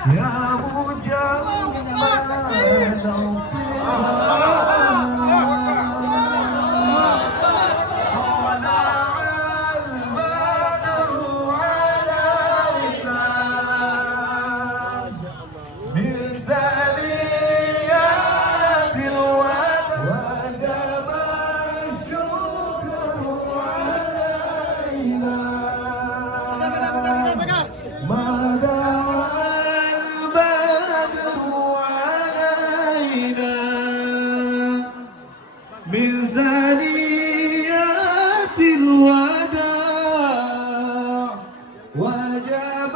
يا مجمل من ثنيات الوداع وجب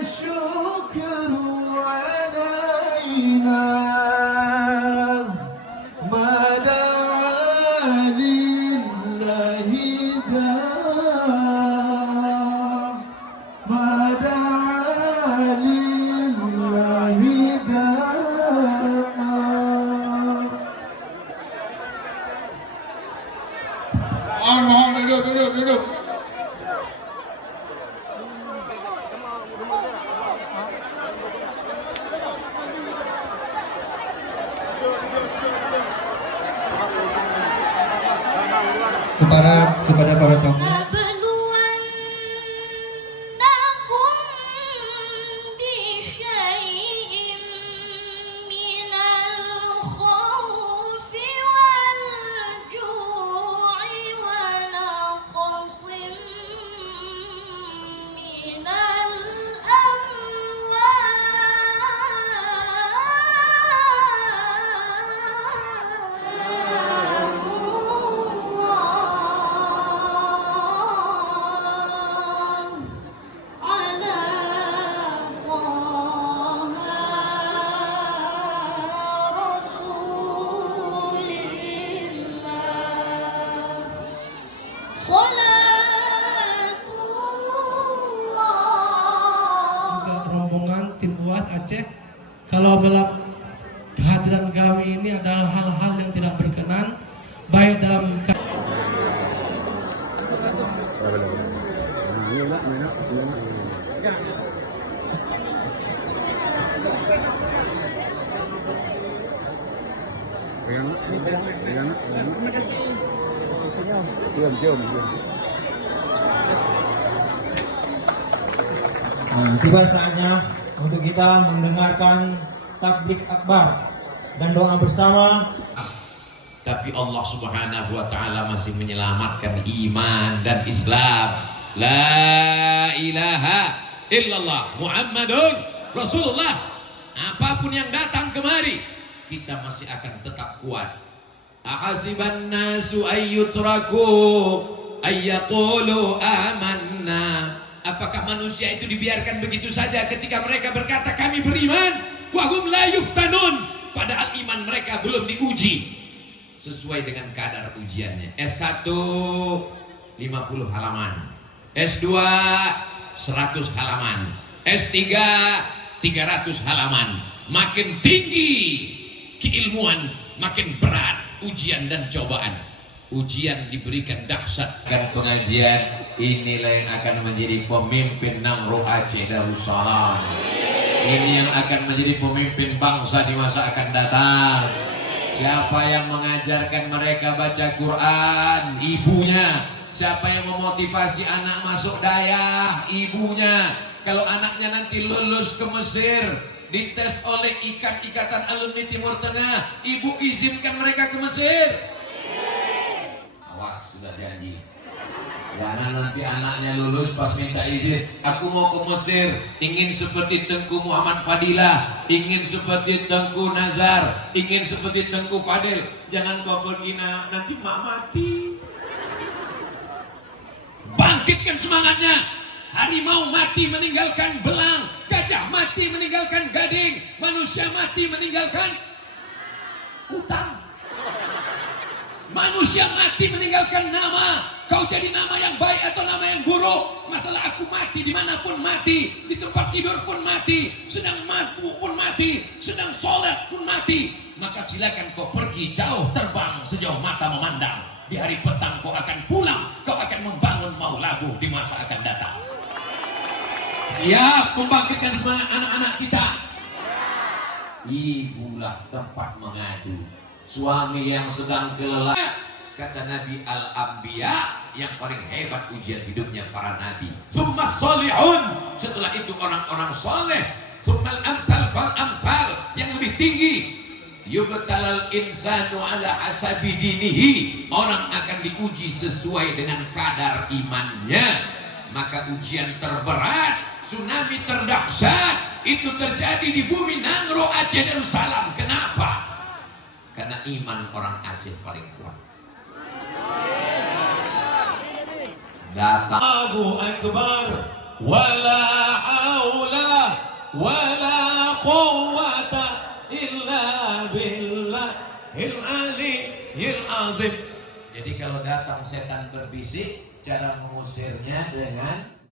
الشكر علينا ما دعا لله داع ما دعا لله داع. Mohon duduk. Kepada para tamu rombongan tim UAS Aceh, kalau dalam kehadiran kami ini adalah hal-hal yang tidak berkenan, baik dalam tiba saatnya untuk kita mendengarkan takbir akbar dan doa bersama. Tapi Allah Subhanahu wa taala masih menyelamatkan iman dan Islam. La ilaha illallah Muhammadun Rasulullah. Apapun yang datang kemari, kita masih akan tetap kuat. Ahasiban nasu ayyutraku ayyaqulu amanna. Apakah manusia itu dibiarkan begitu saja ketika mereka berkata kami beriman, wa hum la yuftanun, padahal iman mereka belum diuji sesuai dengan kadar ujiannya. S1 50 halaman, S2 100 halaman, S3 300 halaman. Makin tinggi keilmuan, makin berat ujian dan cobaan. Ujian diberikan dahsyat. Dan pengajian inilah yang akan menjadi pemimpin Namru Aceh Darussalam. Ini yang akan menjadi pemimpin bangsa di masa akan datang. Siapa yang mengajarkan mereka baca Quran? Ibunya. Siapa yang memotivasi anak masuk dayah? Ibunya. Kalau anaknya nanti lulus ke Mesir, dites oleh Ikatan Alumni Timur Tengah, ibu izinkan mereka ke Mesir? Awas, sudah janji. Jangan nanti anaknya lulus pas minta izin, aku mau ke Mesir, ingin seperti Tengku Muhammad Fadilah, ingin seperti Tengku Nazar, ingin seperti Tengku Fadil. Jangan kau pergi nak, nanti mak mati. Bangkitkan semangatnya. Harimau mati meninggalkan belang, gajah mati meninggalkan gading, manusia mati meninggalkan utang. Manusia mati meninggalkan nama. Kau jadi nama yang baik atau nama yang buruk, masalah aku mati dimanapun mati, di tempat tidur pun mati, sedang mabuk pun mati, sedang sholat pun mati. Maka silakan kau pergi jauh, terbang sejauh mata memandang. Di hari petang kau akan pulang, kau akan membangun Maulabu di masa akan datang. Siap membangkitkan semangat anak-anak kita. Ibulah tempat mengadu. Suami yang sedang kelelahan, kata Nabi, al-anbiya, yang paling hebat ujian hidupnya para nabi. Tsumma sholihun, setelah itu orang-orang soleh. Tsummal amsal fal amsal, yang lebih tinggi. Yubtalal insanu ala hasabi dinihi, orang akan diuji sesuai dengan kadar imannya. Maka ujian terberat, tsunami terdahsyat itu terjadi di bumi Nangro, Aceh, Darussalam. Kenapa? Karena iman orang Aceh paling kuat. Datang Allahu Akbar, wala haula wala quwwata illa billahil aliyyil azim. Jadi kalau datang setan berbisik, cara mengusirnya dengan